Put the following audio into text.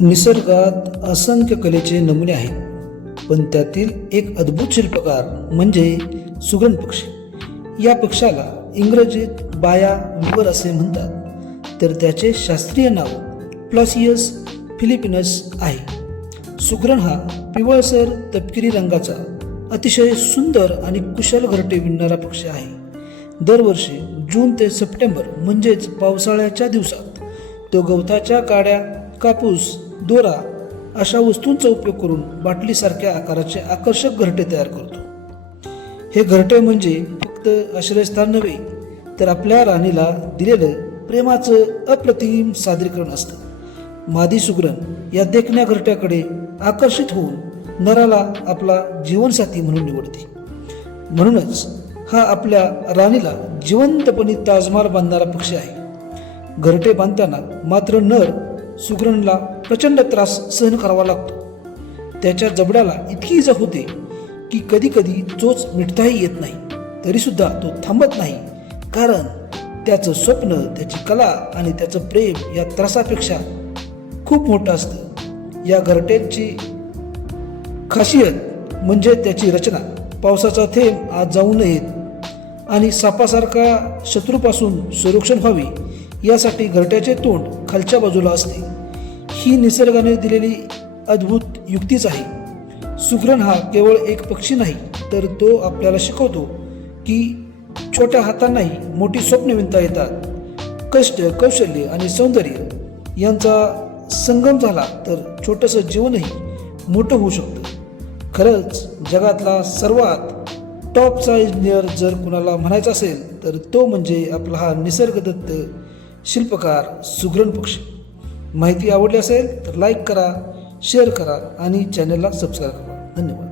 निसर्गात असंख्य कलेचे नमुने आहेत पण त्यातील एक अद्भुत शिल्पकार म्हणजे सुगरण पक्षी. या पक्षाला इंग्रजीत बाया विवर असे म्हणतात तर त्याचे शास्त्रीय नाव प्लॉसियस फिलिपिनस आहे. सुगरण हा पिवळसर तपकिरी रंगाचा अतिशय सुंदर आणि कुशल घरटे विणणारा पक्षी आहे. दरवर्षी जून ते सप्टेंबर म्हणजेच पावसाळ्याच्या दिवसात तो गवताच्या काड्या कापूस दोरा अशा वस्तूंचा उपयोग करून बाटलीसारख्या आकाराचे आकर्षक घरटे तयार करतो. हे घरटे म्हणजे फक्त आश्रयस्थान नव्हे तर आपल्या राणीला दिलेलं प्रेमाचं अप्रतिम सादरीकरण असतं. मादी सुगरण या देखण्या घरट्याकडे आकर्षित होऊन नराला आपला जीवनसाथी म्हणून निवडते. म्हणूनच हा आपल्या राणीला जिवंतपणे ताजमहाल बांधणारा पक्षी आहे. घरटे बांधताना मात्र नर सुगरणला प्रचंड त्रास सहन करावा लागतो. त्याच्या जबड्याला इतकी इजा होते की कधी कधी चोच मिटताही येत नाही. तरीसुद्धा तो थांबत नाही. कारण त्याचं स्वप्न त्याची कला आणि त्याचं प्रेम या त्रासापेक्षा खूप मोठं असतं. या घरट्यांची खासियत म्हणजे त्याची रचना. पावसाचा थेंब आज जाऊ नयेत आणि सापासारखा शत्रूपासून संरक्षण व्हावे यासाठी घरट्याचे तोंड खालच्या बाजूला असते. ही निसर्गाने दिलेली अद्भुत युक्तीच आहे. सुग्रण हा केवळ एक पक्षी नाही तर तो आपल्याला शिकवतो की छोट्या हातांनाही मोठी स्वप्न विणता येतात. कष्ट कौशल्य आणि सौंदर्य यांचा संगम झाला तर छोटंसं जीवनही मोठं होऊ शकतं. खरंच जगातला सर्वात टॉपचा इंजिनियर जर कुणाला म्हणायचा असेल तर तो म्हणजे आपला हा निसर्गदत्त शिल्पकार सुग्रण पक्षी. माहिती आवडली असेल तर लाईक करा शेअर करा आणि चॅनलला सबस्क्राईब करा. धन्यवाद.